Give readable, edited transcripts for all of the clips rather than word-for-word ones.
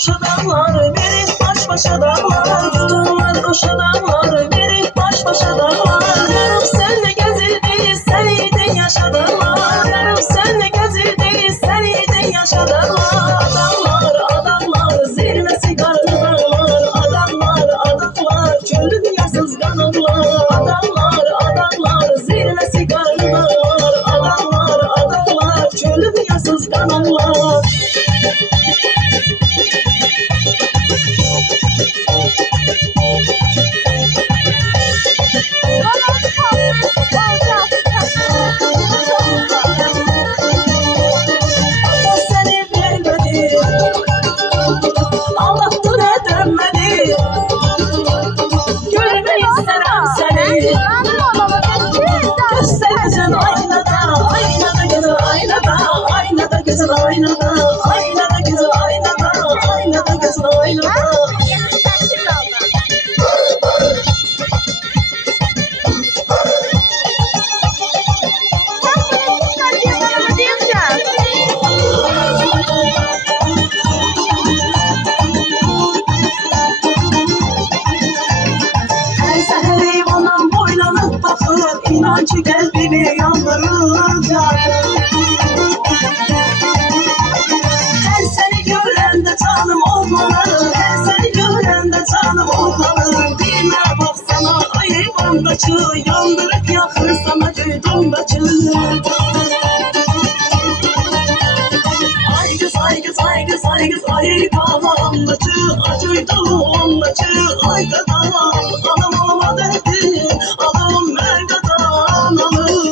koşa dağlar, biri baş başa dağlar. Yollar koşa dağlar, biri baş başa dağlar. Yarım senle gezildi, seniydi yaşadılar. Yarım senle gezildi, seniydi yaşadılar. Adamlar, adamlar, zirvesi karlı dağlar. Adamlar, adamlar, çölü dünyasız kanallar. Adamlar, adamlar, zirvesi karlı dağlar. Adamlar, adamlar, çölü dünyasız kanallar. Göstereceğim aynada, aynada gözü aynada, aynada gözü aynada, aynada gözü aynada, aynada gözü aynada. Her seheri bana boylanıp bakır, inancı kalbimi yandıracak. Her seni görende canım olmalı, her seni görende canım olmalı. Dime baksana ayıbandaçı, yandırıp yakır sana göydondaçı. Ay kız, ay kız, ay kız, ay kız, ay bağlandaçı, acıydı ondaçı. Ay kadam, anam olmadı dedi, adam merdadan alır.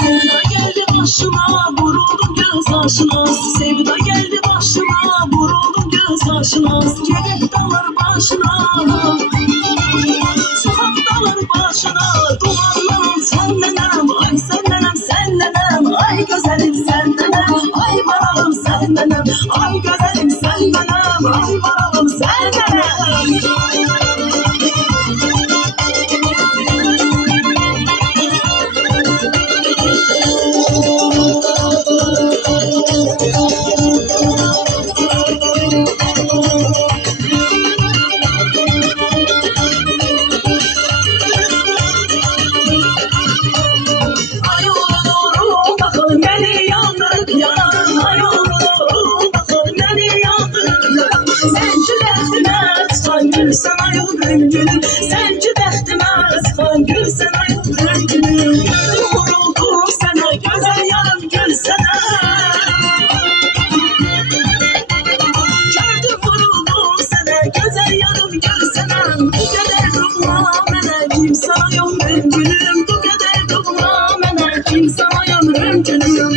Sevda geldi başıma, vuruldum göz yaşına. Sevda geldi başıma, vuruldum göz yaşına. Gerek dalar başına, sokak dalar başına. Dumanlarım sen nenem, ay sen nenem, sen nenem. Ay güzelim sen nenem, ay varalım sen nenem. Ay güzelim sen nenem, ay varalım sen nenem. Ay oğlu doğru bakın beni yandırıp yanan. Ay oğlu doğru bakın beni yandırıp yanan. Senci bəxtimə çıxan gül sən ay ömrüm gülüm. Senci bəxtimə çıxan gül sən ay ömrüm gülüm. Gözüm vuruldu sənə, gözəl yarım gül sənə. Gördüm vuruldum sənə, gözəl yarım gül sənə. Bu qədər doğma mənə, kim sana ömrüm gülüm. Bu qədər doğma mənə, kim sana ömrüm gülüm.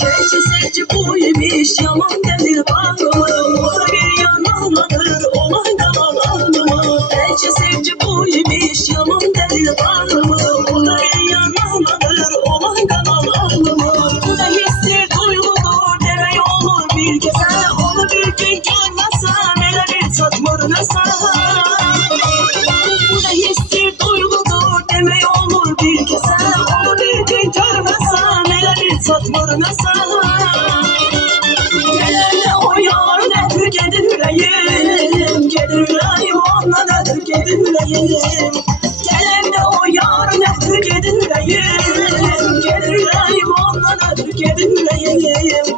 Gerçi sevci bu imiş, yalan gelir bağlıma. O da bir yanılmadır, olay da bağlanma. Gerçi sevci bu imiş, yalan gelir bağlıma. O da bir yanılmadır, olay da bağlanma. Bu da histir, duygudur, demek olur bir kese. Onu bir gün görmezsem, elə bir çatmır nəsə. Bu da histir, duygudur, demek olur bir kese. Onu bir gün görmezsem, elə bir çatmır nəsə. Gelene o yar nedir gedir ürəyim, gedir ürəyim ondan nedir gedir ürəyim. Gelene o yar nedir gedir ürəyim, gedir ürəyim ondan nedir gedir ürəyim.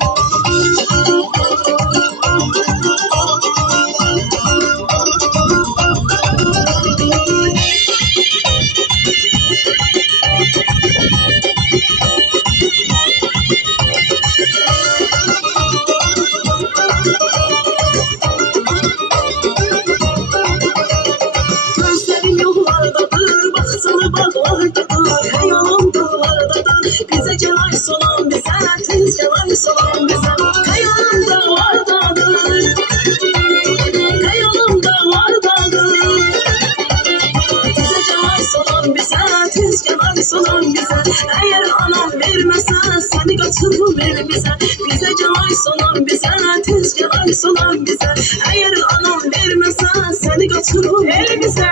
katıver bize. Bize canay sonan bize, tez canay sonan bize. Eğer anam vermese seni kaçırıver bize.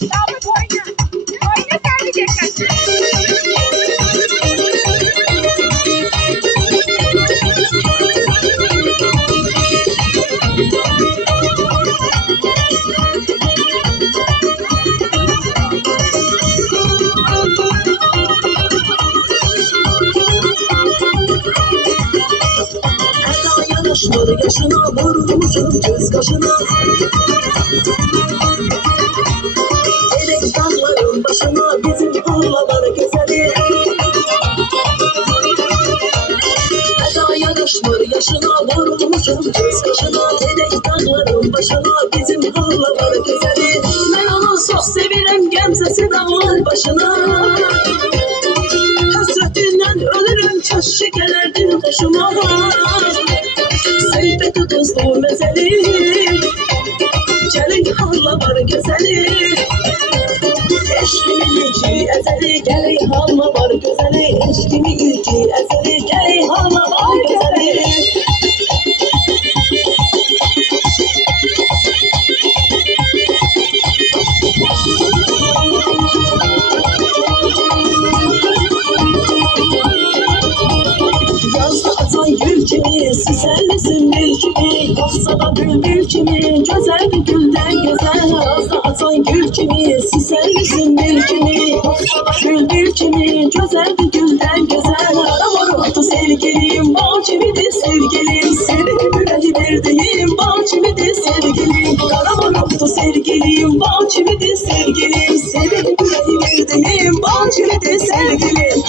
Damat oyna. Oyna sen de dikkat. Eda yanaşmadı yaşına, vurmuşum göz kaşına. Elek dağların başına, bizim tarlalar güzeli. Eda yanaşmadı yaşına, vurmuşum göz kaşına. Elek dağların başına, bizim tarlalar güzeli. Ben onu çok sevirem, gemzesi dağlar başına. Hasretinden ölürüm, keşke gelerdin hoşuma. Sevbeti tuzlu mezeli, gelin hala var güzeli. Eşkimin iki ezeli, gelin hala var güzeli. Eşkimin iki ezeli, gelin hala var güzeli. Yazda atan gül kimi, süslenmesin bil kimi. Koksa da bülbül kimi, güzel bir gülden güzel. Yazda atan gül kimi, süslenmesin bil kimi. Koksa da bülbül kimi, güzel bir gülden güzel. Karamaruktu sevgilim, bal kimidir sevgilim. Sevdim yüreği verdiğim, bal kimidir sevgilim. Karamaruktu sevgilim, bal kimidir sevgilim. Sevdim yüreği verdiğim, bal kimidir sevgilim.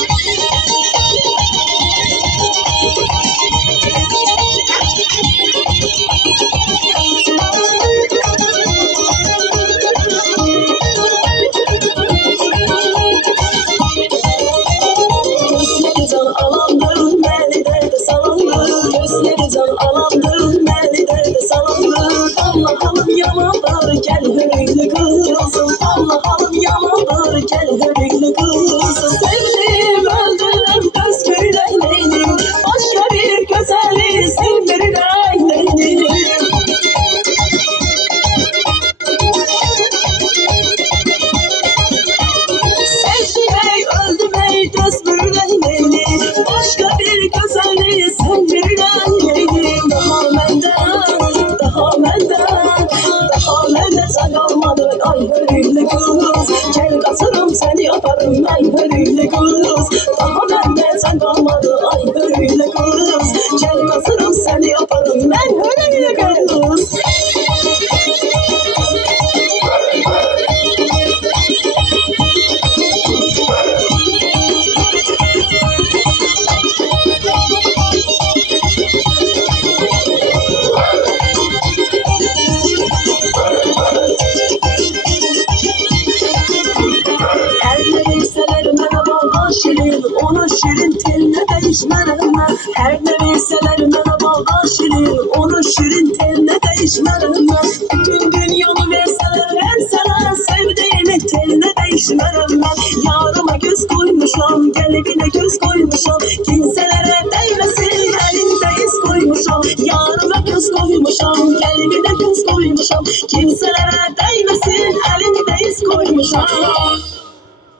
Gözleri can alandır, beni derde salandır. Gözleri can alandır, beni derde salandır. Allah halım yamandır, gel hürüklü kızım. Allah halım yamandır, gel hürüklü kızım. Sevdim, öldüm, göz köyleylenim. Başka bir güzeli sevdirileylenim. Sevdim ey, öldüm ey, göz bürüleyleyim. Başka bir güzeli sevdirileyim. Daha menden, daha menden, daha menden sen kalmadın ay hürüklü kız. Gel kaçırım seni yaparım ay hürüklü kız. Daha menden sen kalmadın ay hürüklü kız. Gel kaçırım seni yaparım ben hürüklü kız. Her ne verseler merhaba şirin, onun şirin teline değişmem ben. Her ne verseler merhaba şirin, onun şirin teline değişmem ben. Bütün dünyamı verseler sevdiğimin teline değişmem ben. Yarıma göz koymuşam, gelibine göz koymuşam. Kimselere değmesin elinde iz koymuşam. Yarıma göz koymuşam, gelibine göz koymuşam. Kimselere değmesin elinde iz koymuşam.